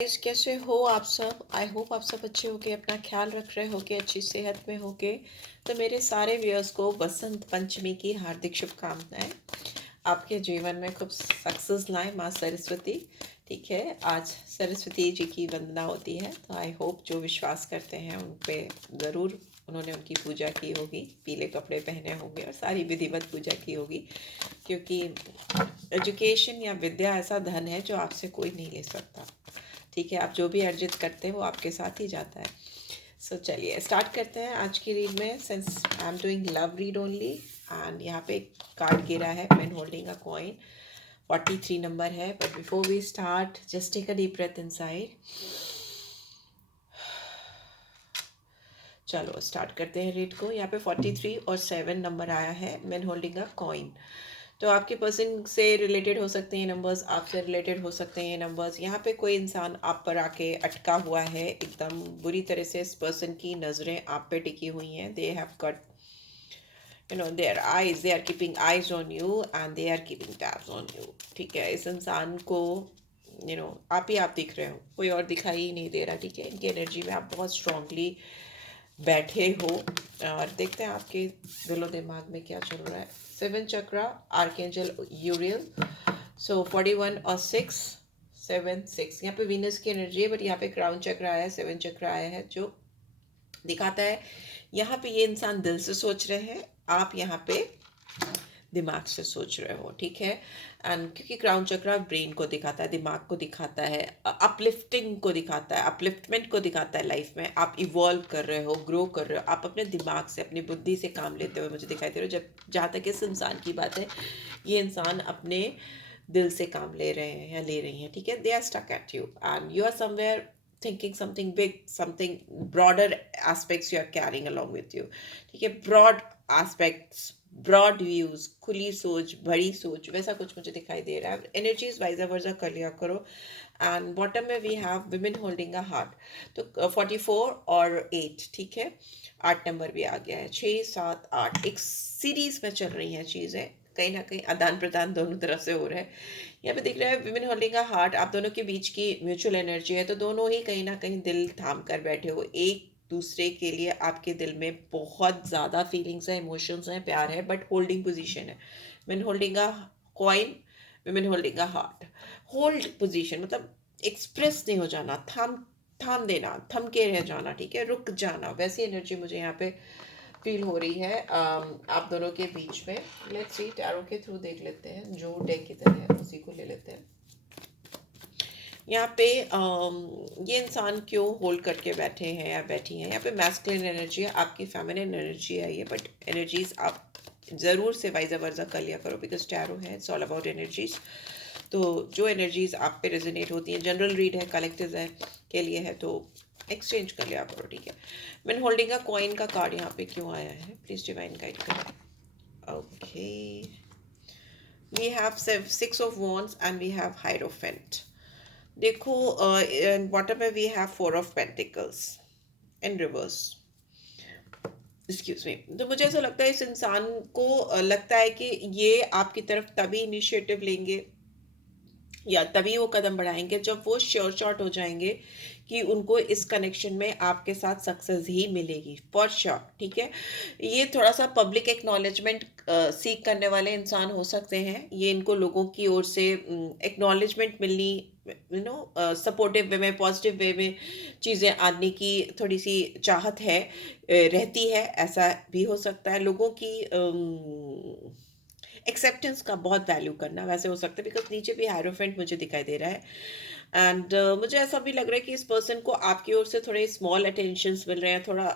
Guys, कैसे हो आप सब? आई होप आप सब अच्छे होके अपना ख्याल रख रहे होगे, अच्छी सेहत में होगे। तो मेरे सारे व्यूअर्स को बसंत पंचमी की हार्दिक शुभकामनाएं। आपके जीवन में खूब सक्सेस लाए माँ सरस्वती। ठीक है, आज सरस्वती जी की वंदना होती है, तो आई होप जो विश्वास करते हैं उन पे ज़रूर उन्होंने उनकी पूजा की होगी, पीले कपड़े पहने होंगे और सारी विधिवत पूजा की होगी, क्योंकि एजुकेशन या विद्या ऐसा धन है जो आपसे कोई नहीं ले सकता। ठीक है, आप जो भी अर्जित करते हैं वो आपके साथ ही जाता है। सो चलिए स्टार्ट करते हैं आज की रीड में। Since I am doing love read only, and यहाँ पे एक कार्ड गिरा है, मैन होल्डिंग अ कॉइन। 43 नंबर है, but before we start just take a deep breath inside. चलो स्टार्ट करते हैं रीड को। यहाँ पे 43 और 7 नंबर आया है, मैन होल्डिंग अ कॉइन। तो आपके पर्सन से रिलेटेड हो सकते हैं नंबर्स, आपसे रिलेटेड हो सकते हैं नंबर्स। यहाँ पे कोई इंसान आप पर आके अटका हुआ है एकदम बुरी तरह से। इस पर्सन की नज़रें आप पे टिकी हुई हैं। They have got their eyes, they are keeping eyes on you and they are keeping tabs on you. ठीक है, इस इंसान को आप ही आप दिख रहे हो, कोई और दिखाई ही नहीं दे रहा। ठीक है, इनकी एनर्जी में आप बहुत स्ट्रांगली बैठे हो। और देखते हैं आपके दिलो दिमाग में क्या चल रहा है। 7 चक्रा, आर्केंजल यूरियल। सो 41 और 6, 7 6, यहाँ पे वीनस की एनर्जी है, बट यहाँ पे क्राउन चक्र आया है, 7 चक्र आया है, जो दिखाता है यहाँ पे ये इंसान दिल से सोच रहे हैं, आप यहाँ पे दिमाग से सोच रहे हो। ठीक है, एंड क्योंकि क्राउन चक्र ब्रेन को दिखाता है, दिमाग को दिखाता है, अपलिफ्टिंग को दिखाता है, अपलिफ्टमेंट को दिखाता है। लाइफ में आप इवॉल्व कर रहे हो, ग्रो कर रहे हो, आप अपने दिमाग से, अपनी बुद्धि से काम लेते हुए मुझे दिखाई दे रहे हो। जब जहाँ तक इस इंसान की बात है, ये इंसान अपने दिल से काम ले रहे हैं या ले रही हैं। ठीक है, they are stuck at you and you are somewhere thinking something big, something broader aspects you are carrying along with you. ठीक है, broad aspects, ब्रॉड व्यूज, खुली सोच, बड़ी सोच, वैसा कुछ मुझे दिखाई दे रहा है। एनर्जीज वाइजा वर्जा कर लिया करो। एंड बॉटम में we have women holding a heart. तो 44 और 8, ठीक है, 8 नंबर भी आ गया है। 6 7 8 एक सीरीज में चल रही हैं चीज़ें, कहीं ना कहीं आदान प्रदान दोनों तरफ से हो रहा है। यहाँ पे दिख रहा है विमेन होल्डिंग अ हार्ट, आप दोनों के बीच की म्यूचुअल एनर्जी है। तो दोनों ही कहीं ना कहीं दिल थाम कर बैठे हो, एक दूसरे के लिए आपके दिल में बहुत ज़्यादा फीलिंग्स हैं, इमोशंस हैं, प्यार है, बट होल्डिंग पोजीशन है। Women holding a coin, women holding a heart. Hold position मतलब एक्सप्रेस नहीं हो जाना, थाम थाम देना, थम के रह जाना। ठीक है, रुक जाना, वैसी एनर्जी मुझे यहाँ पे फील हो रही है आप दोनों के बीच में। लेट्स सी, टैरो के थ्रू देख लेते हैं, जो डेक की तरह है उसी को ले लेते हैं। यहाँ पे ये इंसान क्यों होल्ड करके बैठे हैं या बैठी हैं? यहाँ पे मैस्कुलिन एनर्जी है, आपकी फेमिनिन एनर्जी है ये, बट एनर्जीज आप ज़रूर से वाइजा वर्जा कर लिया करो, बिकॉज टैरो है, इट्स ऑल अबाउट एनर्जीज। तो जो एनर्जीज आप पे रेजोनेट होती हैं, जनरल रीड है, कलेक्टिव है, के लिए है, तो एक्सचेंज कर लिया करो। ठीक है, मैन होल्डिंग अ कॉइन का कार्ड यहाँ पे क्यों आया है? प्लीज डिवाइन गाइड करें। Okay, we have 6 of wands and we have hierophant. देखो, बॉटम में we have 4 of pentacles in reverse. Excuse me. तो मुझे ऐसा लगता है इस इंसान को लगता है कि ये आपकी तरफ तभी इनिशिएटिव लेंगे या तभी वो कदम बढ़ाएंगे जब वो श्योर शॉट हो जाएंगे कि उनको इस कनेक्शन में आपके साथ सक्सेस ही मिलेगी, फॉर श्योर। ठीक है, ये थोड़ा सा पब्लिक एक्नॉलेजमेंट सीख करने वाले इंसान हो सकते हैं। ये इनको लोगों की ओर से एक्नॉलेजमेंट मिलनी, सपोर्टिव वे में, पॉजिटिव वे में चीज़ें आने की थोड़ी सी चाहत है, रहती है। ऐसा भी हो सकता है लोगों की एक्सेप्टेंस का बहुत वैल्यू करना, वैसे हो सकता है, बिकॉज नीचे भी हायरोफेंट मुझे दिखाई दे रहा है। एंड मुझे ऐसा भी लग रहा है कि इस पर्सन को आपकी ओर से थोड़े स्मॉल अटेंशंस मिल रहे हैं, थोड़ा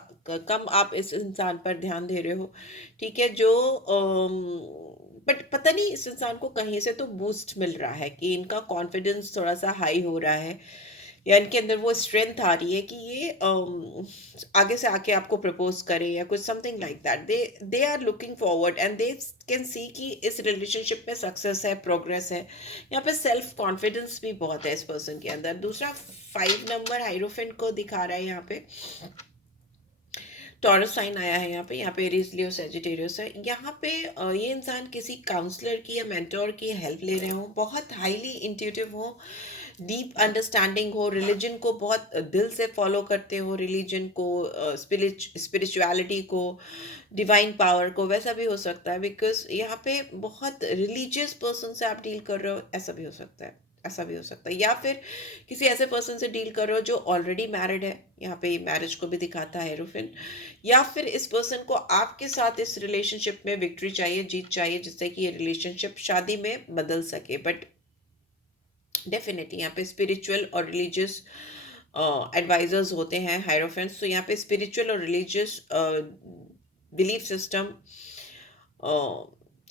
कम आप इस इंसान पर ध्यान दे रहे हो। ठीक है, जो बट पता नहीं इस इंसान को कहीं से तो बूस्ट मिल रहा है कि इनका कॉन्फिडेंस थोड़ा सा हाई हो रहा है, या इनके अंदर वो स्ट्रेंथ आ रही है कि ये आगे से आके आपको प्रपोज करे या कुछ something like that. They are looking forward and they can see कि इस रिलेशनशिप में सक्सेस है, प्रोग्रेस है। यहाँ पे सेल्फ कॉन्फिडेंस भी बहुत है इस पर्सन के अंदर। दूसरा 5 नंबर हाइरोफेंट को दिखा रहा है यहाँ पे। टॉरस साइन आया है यहाँ पे एरीज, लियो, सेजिटेरियस है। यहाँ पे ये इंसान किसी काउंसलर की या मेंटोर की हेल्प ले रहे हो, बहुत हाईली इंट्यूटिव हो, डीप अंडरस्टैंडिंग हो, रिलीजन को बहुत दिल से फॉलो करते हो, रिलीजन को, स्पिरिचुअलिटी को, डिवाइन पावर को, वैसा भी हो सकता है। बिकॉज यहाँ पे बहुत रिलीजियस पर्सन से आप डील कर रहे हो, ऐसा भी हो सकता है, ऐसा भी हो सकता है। या फिर किसी ऐसे पर्सन से डील कर रहे हो जो ऑलरेडी मैरिड है, यहाँ पे मैरिज को भी दिखाता है हेरोफिन। या फिर इस पर्सन को आपके साथ इस रिलेशनशिप में विक्ट्री चाहिए, जीत चाहिए, जिससे कि ये रिलेशनशिप शादी में बदल सके। बट डेफिनेटली यहाँ पे स्पिरिचुअल और रिलीजियस एडवाइजर्स होते हैं हायरोफेंट्स। तो यहाँ पे स्पिरिचुअल और रिलीजियस बिलीफ सिस्टम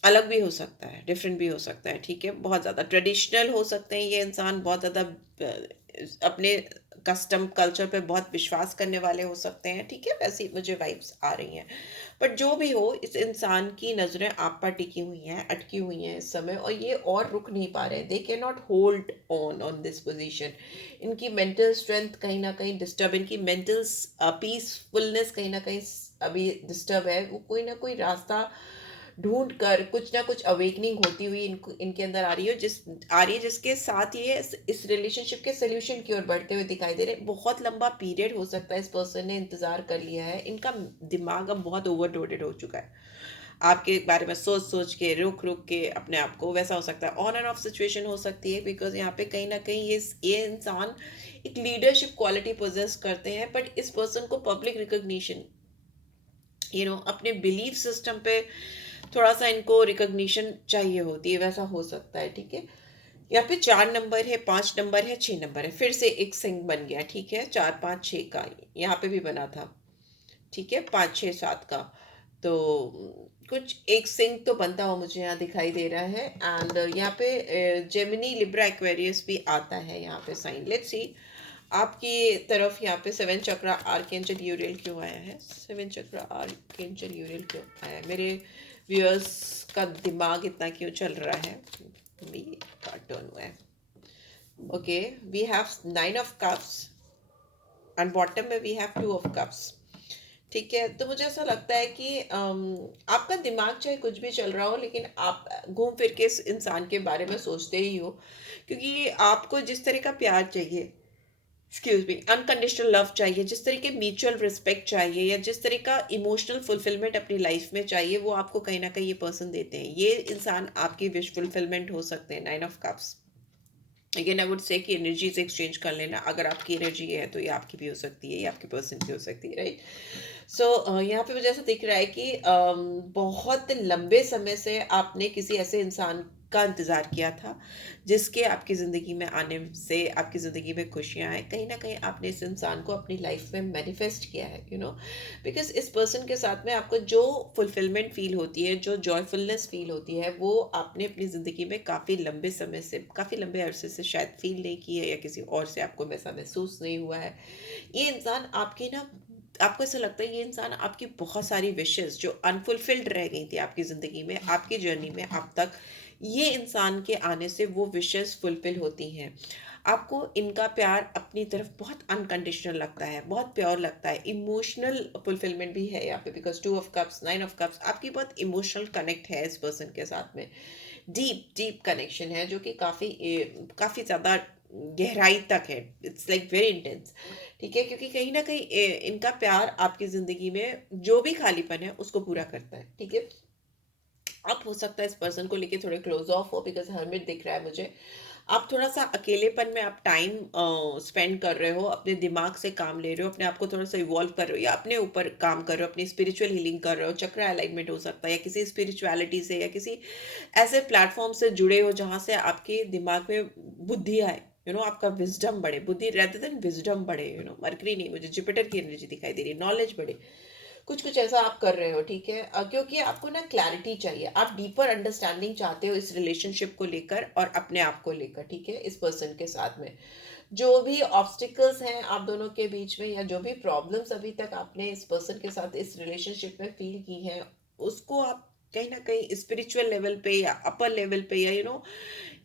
अलग भी हो सकता है, डिफरेंट भी हो सकता है, ठीक है। बहुत ज़्यादा ट्रेडिशनल हो सकते हैं ये इंसान, बहुत ज़्यादा अपने कस्टम कल्चर पे बहुत विश्वास करने वाले हो सकते हैं, ठीक है। वैसी मुझे वाइब्स आ रही हैं। बट जो भी हो, इस इंसान की नज़रें आप पर टिकी हुई हैं, अटकी हुई हैं इस समय, और ये और रुक नहीं पा रहे हैं। They can not hold on this position. इनकी मेंटल स्ट्रेंथ कहीं ना कहीं डिस्टर्ब, इनकी मेंटल पीसफुलनेस कहीं ना कहीं अभी डिस्टर्ब है। वो कोई ना कोई रास्ता ढूंढ कर कुछ ना कुछ अवेकनिंग होती हुई इनको, इनके अंदर आ रही है, जिसके साथ ये इस रिलेशनशिप के सोल्यूशन की ओर बढ़ते हुए दिखाई दे रहे हैं। बहुत लंबा पीरियड हो सकता है इस पर्सन ने इंतजार कर लिया है, इनका दिमाग अब बहुत ओवरलोडेड हो चुका है आपके बारे में सोच सोच के, रुक रुक के अपने आप को। वैसा हो सकता है, ऑन एंड ऑफ सिचुएशन हो सकती है। बिकॉज यहाँ पे कहीं ना कहीं ये इंसान एक लीडरशिप क्वालिटी पोजेस करते हैं, बट इस पर्सन को पब्लिक रिकॉग्निशन, अपने बिलीफ सिस्टम पे थोड़ा सा इनको रिकॉग्निशन चाहिए होती है, वैसा हो सकता है, ठीक है। यहाँ पे 4 नंबर है, 5 नंबर है, 6 नंबर है, फिर से एक सिंक बन गया, ठीक है। 4 5 6 का यहाँ पे भी बना था, ठीक है। 5 6 7 का तो कुछ एक सिंक तो बनता हुआ मुझे यहाँ दिखाई दे रहा है। एंड यहाँ पे जेमिनी लिब्रा एक्वेरियस भी आता है यहाँ पे साइन। लेट्स सी आपकी तरफ यहाँ पे 7 चक्रा आर्कएंजल यूरियल क्यों आया है, 7 चक्रा आर्कएंजल यूरियल क्यों आया है, मेरे व्यूअर्स का दिमाग इतना क्यों चल रहा है, भी कार्टून हुआ है। Okay, we have 9 of cups and bottom में वी हैव 2 ऑफ कप्स, ठीक है। तो मुझे ऐसा लगता है कि आपका दिमाग चाहे कुछ भी चल रहा हो, लेकिन आप घूम फिर के इस इंसान के बारे में सोचते ही हो, क्योंकि आपको जिस तरह का प्यार चाहिए, एक्सक्यूज मी, अनकंडीशनल लव चाहिए, जिस तरह के म्यूचुअल रिस्पेक्ट चाहिए, या जिस तरह का इमोशनल फुलफिलमेंट अपनी लाइफ में चाहिए, वो आपको कहीं ना कहीं ये पर्सन देते हैं। ये इंसान आपकी विश फुलफिलमेंट हो सकते हैं। 9 of cups, again I would say कि एनर्जी से एक्सचेंज कर लेना। अगर आपकी एनर्जी है तो ये आपकी भी हो सकती है, ये आपके पर्सन की हो सकती है, राइट। सो यहाँ पे मुझे ऐसा दिख रहा है कि बहुत लंबे समय से आपने किसी ऐसे इंसान का इंतज़ार किया था जिसके आपकी ज़िंदगी में आने से आपकी ज़िंदगी में खुशियाँ आए। कहीं ना कहीं आपने इस इंसान को अपनी लाइफ में मैनिफेस्ट किया है, बिकॉज इस पर्सन के साथ में आपको जो फुलफिलमेंट फील होती है, जो जॉयफुलनेस फील होती है, वो आपने अपनी ज़िंदगी में काफ़ी लंबे समय से, काफ़ी लंबे अरसे से शायद फील नहीं की है, या किसी और से आपको वैसा महसूस नहीं हुआ है। ये इंसान आपकी ना, आपको ऐसा लगता है ये इंसान आपकी बहुत सारी विशेस जो अनफुलफिल्ड रह गई थी आपकी ज़िंदगी में, आपकी जर्नी में अब तक, ये इंसान के आने से वो विशेस फुलफिल होती हैं। आपको इनका प्यार अपनी तरफ बहुत अनकंडीशनल लगता है, बहुत प्योर लगता है, इमोशनल फुलफिलमेंट भी है यहाँ पे। Because 2 of cups, 9 of cups, आपकी बहुत इमोशनल कनेक्ट है इस पर्सन के साथ में, डीप डीप कनेक्शन है, जो कि काफ़ी ज़्यादा गहराई तक है। इट्स लाइक वेरी इंटेंस, ठीक है। क्योंकि कहीं ना कहीं इनका प्यार आपकी ज़िंदगी में जो भी खालीपन है उसको पूरा करता है, ठीक है। अब हो सकता है इस पर्सन को लेके थोड़े क्लोज ऑफ हो, बिकॉज हर्मिट दिख रहा है मुझे। आप थोड़ा सा अकेलेपन में आप टाइम स्पेंड कर रहे हो, अपने दिमाग से काम ले रहे हो, अपने आप को थोड़ा सा इवॉल्व कर रहे हो, या अपने ऊपर काम कर रहे हो, अपनी स्पिरिचुअल हीलिंग कर रहे हो, चक्र अलाइनमेंट हो सकता है, या किसी स्पिरिचुअलिटी से या किसी ऐसे प्लेटफॉर्म से जुड़े हो जहाँ से आपके दिमाग में बुद्धि आए, आपका विजडम बढ़े, बुद्धि रेदर देन विजडम बढ़े, मरकरी नहीं, मुझे जुपिटर की एनर्जी दिखाई दे रही है, नॉलेज बढ़े। कुछ कुछ ऐसा आप कर रहे हो, ठीक है। क्योंकि आपको ना क्लैरिटी चाहिए, आप डीपर अंडरस्टैंडिंग चाहते हो इस रिलेशनशिप को लेकर और अपने आप को लेकर, ठीक है। इस पर्सन के साथ में जो भी ऑब्स्टिकल्स हैं आप दोनों के बीच में, या जो भी प्रॉब्लम्स अभी तक आपने इस पर्सन के साथ इस रिलेशनशिप में फील की हैं, उसको आप कहीं ना कहीं स्पिरिचुअल लेवल पे या अपर लेवल पे, या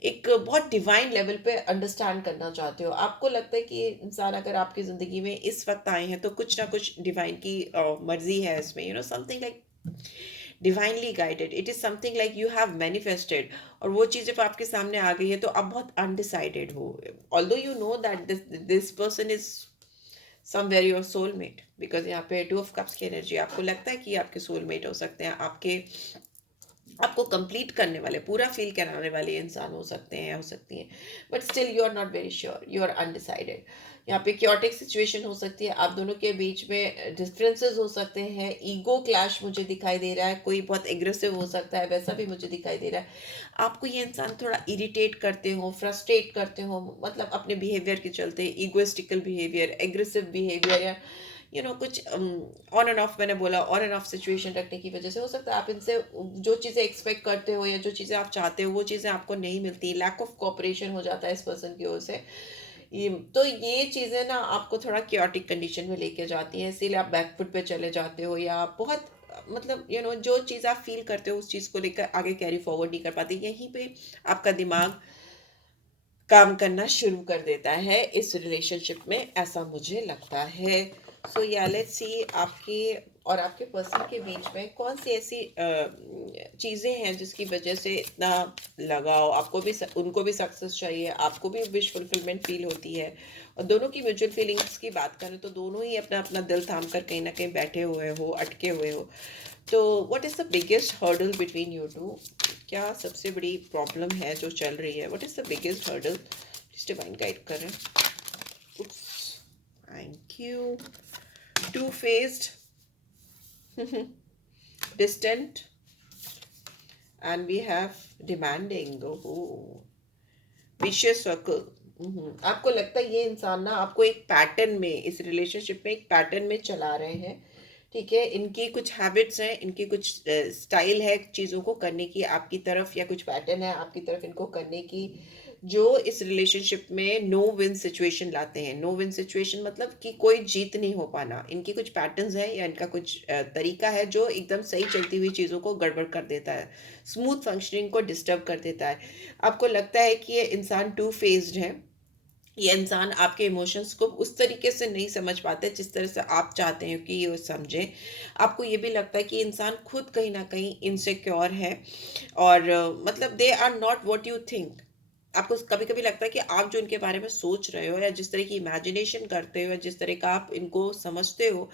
एक बहुत डिवाइन लेवल पे अंडरस्टैंड करना चाहते हो। आपको लगता है कि ये इंसान अगर आपकी ज़िंदगी में इस वक्त आए हैं तो कुछ ना कुछ डिवाइन की मर्जी है इसमें, something like divinely guided, it is something like you have manifested, और वो चीज़ जब आपके सामने आ गई है तो आप बहुत अनडिसाइडेड हो, although you know that this person is somewhere your soulmate, because यहाँ पे टू ऑफ कप्स की एनर्जी, आपको लगता है कि ये आपके सोलमेट हो सकते हैं, आपको कंप्लीट करने वाले, पूरा फील कराने वाले इंसान हो सकते हैं, हो सकती हैं, but still you are not very sure, you are undecided. यहाँ पे क्योटिक सिचुएशन हो सकती है, आप दोनों के बीच में डिफरेंसेस हो सकते हैं, ईगो क्लैश मुझे दिखाई दे रहा है, कोई बहुत एग्रेसिव हो सकता है, वैसा भी मुझे दिखाई दे रहा है। आपको ये इंसान थोड़ा इरिटेट करते हो, फ्रस्ट्रेट करते हो, मतलब अपने बिहेवियर के चलते, ईगोइस्टिकल बिहेवियर, एग्रेसिव बिहेवियर, या कुछ ऑन एंड ऑफ, मैंने बोला ऑन एंड ऑफ सिचुएशन रखने की वजह से हो सकता है आप इनसे जो चीज़ें एक्सपेक्ट करते हो या जो चीज़ें आप चाहते हो वो चीज़ें आपको नहीं मिलती, लैक ऑफ कोऑपरेशन हो जाता है इस पर्सन की ओर से। तो ये चीज़ें ना आपको थोड़ा क्योटिक कंडीशन में लेके जाती हैं, इसीलिए आप बैकफुट पे चले जाते हो, या आप बहुत मतलब जो चीज़ आप फील करते हो उस चीज़ को लेकर आगे कैरी फॉरवर्ड नहीं कर पाते, यहीं पे आपका दिमाग काम करना शुरू कर देता है इस रिलेशनशिप में, ऐसा मुझे लगता है। सो या लेट्स सी आपके और आपके पर्सन के बीच में कौन सी ऐसी चीज़ें हैं जिसकी वजह से इतना लगाव, आपको भी उनको भी सक्सेस चाहिए, आपको भी विश फुलफिलमेंट फील होती है, और दोनों की म्यूचुअल फीलिंग्स की बात करें तो दोनों ही अपना अपना दिल थाम कर कहीं ना कहीं बैठे हुए हो, अटके हुए हो। तो what is the biggest hurdle between you two? क्या सबसे बड़ी प्रॉब्लम है जो चल रही है? What is the biggest hurdle? Please divine guide करें। Thank you. Two faced, distant, and we have demanding. Vicious circle. आपको लगता है ये इंसान ना आपको एक पैटर्न में, इस रिलेशनशिप में एक पैटर्न में चला रहे हैं, ठीक है, इनकी कुछ हैबिट्स हैं, इनकी कुछ स्टाइल है चीज़ों को करने की आपकी तरफ, या कुछ पैटर्न है आपकी तरफ इनको करने की, जो इस रिलेशनशिप में नो विन सिचुएशन लाते हैं। नो विन सिचुएशन मतलब कि कोई जीत नहीं हो पाना, इनकी कुछ पैटर्न्स है या इनका कुछ तरीका है जो एकदम सही चलती हुई चीज़ों को गड़बड़ कर देता है, स्मूथ फंक्शनिंग को डिस्टर्ब कर देता है। आपको लगता है कि ये इंसान टू फेस्ड है, ये इंसान आपके इमोशंस को उस तरीके से नहीं समझ पाते जिस तरह से आप चाहते हैं कि ये समझे। आपको ये भी लगता है कि इंसान खुद कहीं ना कहीं इनसिक्योर है, और मतलब they are not what you think. आपको कभी कभी लगता है कि आप जो इनके बारे में सोच रहे हो, या जिस तरह की इमेजिनेशन करते हो, या जिस तरह का आप इनको समझते हो,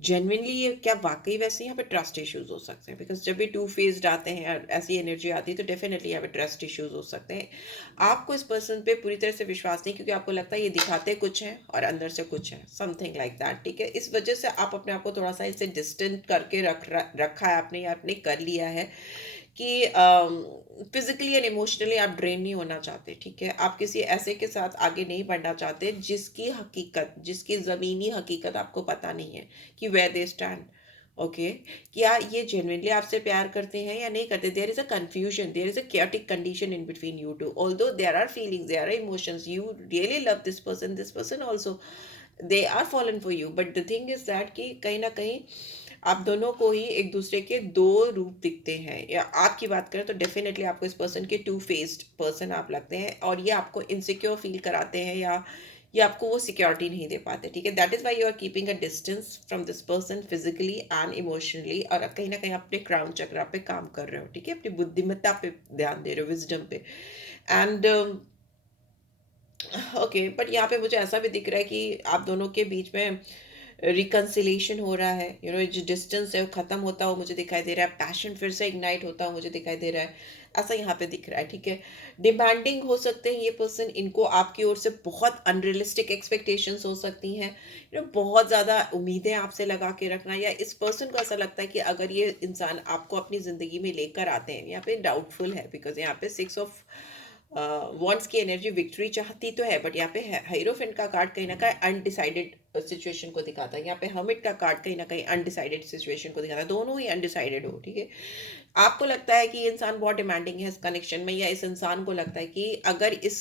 जेन्युइनली ये क्या वाकई वैसे यहाँ पे ट्रस्ट इश्यूज हो सकते हैं, बिकॉज जब भी टू फेस्ड आते हैं, ऐसी एनर्जी आती है, तो डेफिनेटली यहाँ पे ट्रस्ट इश्यूज हो सकते हैं। आपको इस पर्सन पे पूरी तरह से विश्वास नहीं, क्योंकि आपको लगता है ये दिखाते कुछ हैं और अंदर से कुछ है, समथिंग लाइक दैट, ठीक है। इस वजह से आप अपने आप को थोड़ा सा इससे डिस्टेंट करके रखा है आपने, या आपने कर लिया है कि फिजिकली एंड इमोशनली आप ड्रेन नहीं होना चाहते, ठीक है। आप किसी ऐसे के साथ आगे नहीं बढ़ना चाहते जिसकी हकीकत, जिसकी ज़मीनी हकीकत आपको पता नहीं है कि वेयर दे स्टैंड। ओके, क्या ये जेन्युइनली आपसे प्यार करते हैं या नहीं करते? There is a confusion, there is a chaotic condition in between you two, although there are feelings, there are emotions, you really love this person also, they are fallen for you, but the thing is that कि कहीं ना कहीं आप दोनों को ही एक दूसरे के दो रूप दिखते हैं। या आपकी बात करें तो डेफिनेटली आपको इस पर्सन के टू फेस्ड पर्सन आप लगते हैं, और ये आपको इनसिक्योर फील कराते हैं, या ये आपको वो सिक्योरिटी नहीं दे पाते, ठीक है। That is why you are keeping a distance from this person physically and emotionally, और कहीं ना कहीं अपने क्राउन चक्रा पे काम कर रहे हो, ठीक है, अपनी बुद्धिमत्ता पे ध्यान दे रहे हो, विजडम पे। एंड ओके, बट यहाँ पे मुझे ऐसा भी दिख रहा है कि आप दोनों के बीच में रिकन्सिलेशन हो रहा है, जो डिस्टेंस है वो ख़त्म होता हुआ मुझे दिखाई दे रहा है, पैशन फिर से इग्नाइट होता हुआ मुझे दिखाई दे रहा है, ऐसा यहाँ पे दिख रहा है, ठीक है। डिमांडिंग हो सकते हैं ये पर्सन, इनको आपकी ओर से बहुत अनरियलिस्टिक एक्सपेक्टेशंस हो सकती हैं, बहुत ज़्यादा उम्मीदें आपसे लगा के रखना, या इस पर्सन को ऐसा लगता है कि अगर ये इंसान आपको अपनी ज़िंदगी में लेकर आते हैं, यहाँ पे डाउटफुल है, बिकॉज यहाँ पे 6 ऑफ वॉन्ट्स की एनर्जी विक्ट्री चाहती तो है, बट यहाँ पे हाइरोफेंट का कार्ड कहीं ना कहीं अनडिसाइडेड सिचुएशन को दिखाता है, यहाँ पे हर्मिट का कार्ड कहीं ना कहीं अनडिसाइडेड सिचुएशन को दिखाता है, दोनों ही अनडिसाइडेड हो, ठीक है। आपको लगता है कि ये इंसान बहुत डिमांडिंग है इस कनेक्शन में, या इस इंसान को लगता है कि अगर इस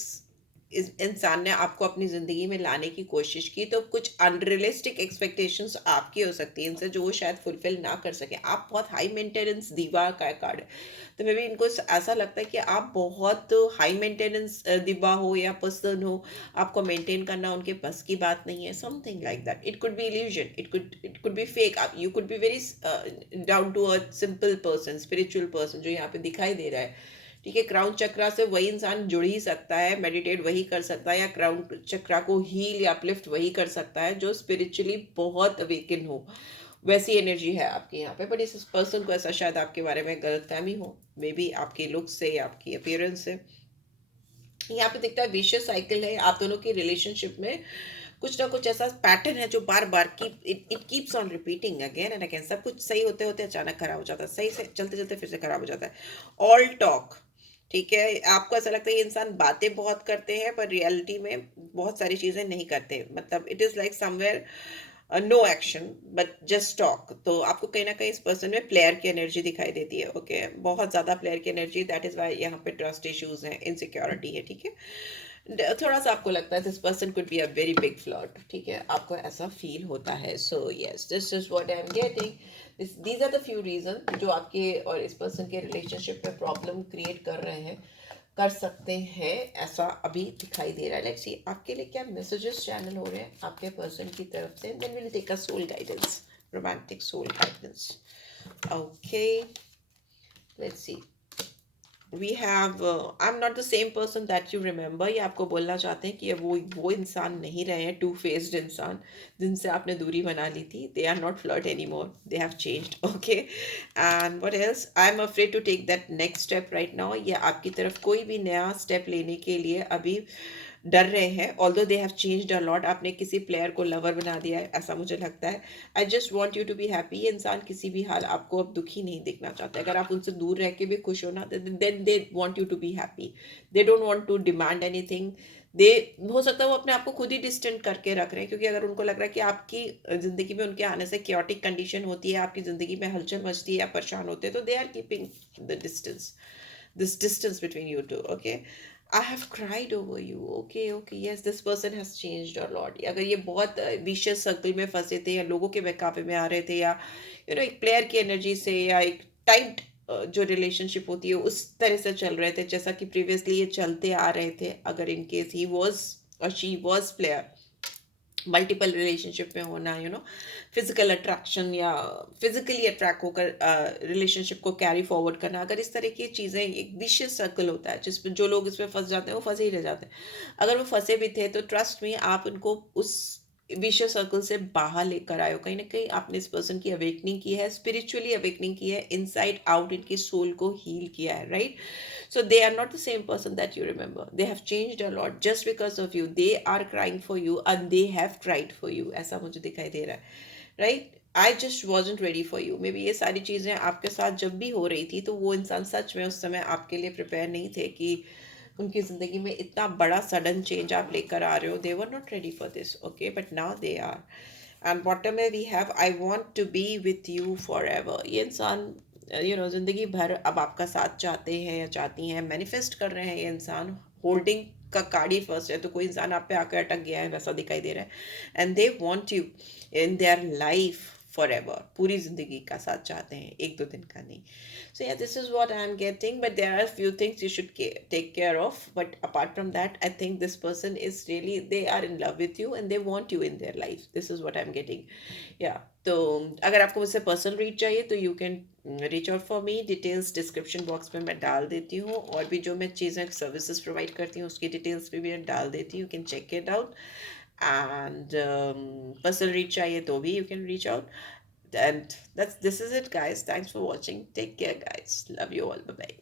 इस इंसान ने आपको अपनी ज़िंदगी में लाने की कोशिश की, तो कुछ अनरियलिस्टिक एक्सपेक्टेशंस आपकी हो सकती हैं इनसे, जो वो शायद फुलफिल ना कर सकें। आप बहुत हाई मेंटेनेंस दीवा का कार्ड है, तो मे बी इनको ऐसा लगता है कि आप बहुत हाई मेंटेनेंस दिवा हो या पर्सन हो, आपको मेंटेन करना उनके बस की बात नहीं है, something like that. It could be illusion, it could be fake. You could be very down to earth simple person, spiritual person, जो यहाँ पे दिखाई दे रहा है। ठीक है, क्राउन चक्रा से वही इंसान जुड़ ही सकता है, मेडिटेट वही कर सकता है, या क्राउन चक्रा को हील या अपलिफ्ट वही कर सकता है जो स्पिरिचुअली बहुत अवेकन हो। वैसी एनर्जी है आपके यहाँ पे, बट इस पर्सन को ऐसा शायद आपके बारे में गलतफहमी हो, मे बी आपकी लुक से या आपकी अपीयरेंस से। यहाँ पे दिखता है विशियस साइकिल है आप दोनों की रिलेशनशिप में। कुछ ना कुछ ऐसा पैटर्न है जो बार बार it keeps on repeating again and again. सब कुछ सही होते होते अचानक खराब हो जाता है, सही से चलते चलते फिर से खराब हो जाता है। ऑल टॉक, ठीक है, आपको ऐसा लगता है ये इंसान बातें बहुत करते हैं पर रियलिटी में बहुत सारी चीजें नहीं करते। मतलब it is like somewhere no action but just talk. तो आपको कहीं ना कहीं इस पर्सन में प्लेयर की एनर्जी दिखाई देती है। ओके, बहुत ज्यादा प्लेयर की एनर्जी, दैट इज वाई यहाँ पे ट्रस्ट इश्यूज हैं, इनसिक्योरिटी है। ठीक है, थोड़ा सा आपको लगता है this person could be a very big flirt. ठीक है, आपको ऐसा फील होता है। So yes, this is what I am getting. These are the few reason जो आपके और इस पर्सन के रिलेशनशिप में प्रॉब्लम क्रिएट कर रहे हैं, कर सकते हैं, ऐसा अभी दिखाई दे रहा है। लेट्स सी आपके लिए क्या मैसेजेस चैनल हो रहे हैं आपके पर्सन की तरफ से। Then will take a soul guidance, romantic soul guidance. Okay, let's see. We have I am not the same person that you remember. ये आपको बोलना चाहते हैं कि ये वो इंसान नहीं रहे हैं, टू फेस्ड इंसान जिनसे आपने दूरी बना ली थी। They are not flirt any more, they have changed. Okay, and what else, I am afraid to take that next step right now. ये आपकी तरफ कोई भी नया स्टेप लेने के लिए अभी डर रहे हैं। Although they have changed a lot, आपने किसी प्लेयर को लवर बना दिया है ऐसा मुझे लगता है। I just want you to be happy. ये इंसान किसी भी हाल आपको अब दुखी नहीं देखना चाहते। अगर आप उनसे दूर रह के भी खुश हो ना, then they want you to be happy. They don't want to demand anything. They, हो सकता है वो अपने आप को खुद ही डिस्टेंट करके रख रहे हैं, क्योंकि अगर उनको लग रहा है कि आपकी ज़िंदगी में उनके आने से क्योटिक कंडीशन होती है, आपकी ज़िंदगी में हलचल मचती है या परेशान होते हैं, तो they are keeping the distance, this distance between you two. Okay, I have cried over you. Okay, okay, yes, this person has changed a lot. अगर ये बहुत विशियस सर्कल में फंसे थे, या लोगों के बहकावे में आ रहे थे, या एक प्लेयर की एनर्जी से, या एक टाइट जो रिलेशनशिप होती है उस तरह से चल रहे थे जैसा कि प्रीवियसली ये चलते आ रहे थे, अगर इन केस ही वॉज और she was player, multiple relationship में होना, फिजिकल अट्रैक्शन या फिजिकली अट्रैक्ट होकर रिलेशनशिप को कैरी फॉरवर्ड करना, अगर इस तरह की चीज़ें, एक विशियस सर्कल होता है जिसमें जो लोग इसमें फंस जाते हैं वो फंसे ही रह जाते हैं। अगर वो फंसे भी थे तो ट्रस्ट में आप उनको उस विशियस सर्कल से बाहर लेकर आए हो। कहीं ना कहीं आपने इस पर्सन की अवेकनिंग की है, स्पिरिचुअली अवेकनिंग की है, इनसाइड आउट इनकी सोल को हील किया है, right? So they are not the same person that you remember. They have changed a lot just because of you. They are crying for you and they have cried for you. ऐसा मुझे दिखाई दे रहा है, right? I just wasn't ready for you. Maybe ये सारी चीज़ें आपके साथ जब भी हो रही थी तो वो इंसान सच में उस समय आपके लिए प्रिपेयर नहीं थे कि उनकी ज़िंदगी में इतना बड़ा सडन चेंज आप लेकर आ रहे हो। They were not ready for this, okay? But now they are. And bottom में we have I want to be with you forever. ये इंसान जिंदगी भर अब आपका साथ चाहते हैं या चाहती हैं, मैनिफेस्ट कर रहे हैं। ये इंसान होल्डिंग का कार्ड ही फर्स्ट है, तो कोई इंसान आप पे आकर अटक गया है वैसा दिखाई दे रहा है। And they want you in their life for ever, पूरी जिंदगी का साथ चाहते हैं, एक दो दिन का नहीं। So yeah, this is what I am getting, but there are a few things you should take care of. But apart from that, I think this person is really, they are in love with you and they want you in their life. This is what I'm getting. Yeah. तो अगर आपको मुझसे personal reach चाहिए तो you can reach out for me. Details description box में मैं डाल देती हूँ, और भी जो मैं चीज़ें सर्विसेज प्रोवाइड करती हूँ उसकी डिटेल्स भी मैं डाल देती हूँ। You can check it out. And personal reach चाहिए तो भी you can reach out. And this is it, guys. Thanks for watching. Take care, guys. Love you all. Bye bye.